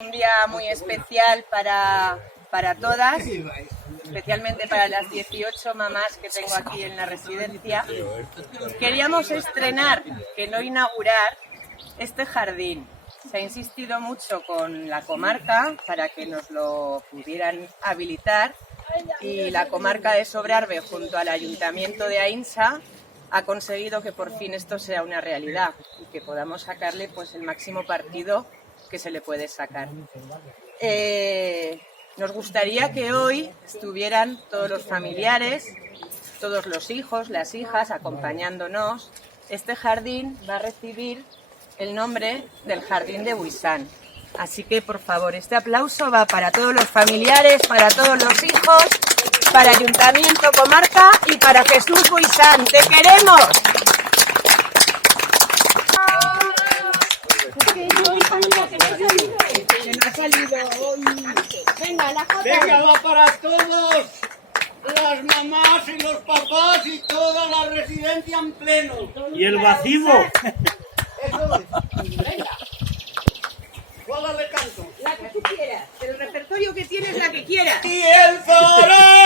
Un día muy especial para todas, especialmente para las 18 mamás que tengo aquí en la residencia. Queríamos estrenar, que no inaugurar, este jardín. Se ha insistido mucho con la comarca para que nos lo pudieran habilitar y la comarca de Sobrarbe junto al ayuntamiento de Aínsa ha conseguido que por fin esto sea una realidad y que podamos sacarle pues el máximo partido que se le puede sacar. Nos gustaría que hoy estuvieran todos los familiares, todos los hijos, las hijas acompañándonos. Este jardín va a recibir el nombre del Jardín de Buisán. Así que, por favor, este aplauso va para todos los familiares, para todos los hijos, para Ayuntamiento, Comarca y para Jesús Buisán. ¡Te queremos! Venga, va para todos, las mamás y los papás y toda la residencia en pleno. ¿Y el vacío? Eso es. Venga. ¿Cuál le canto? La que tú quieras. El repertorio que tienes, la que quieras. Y el farol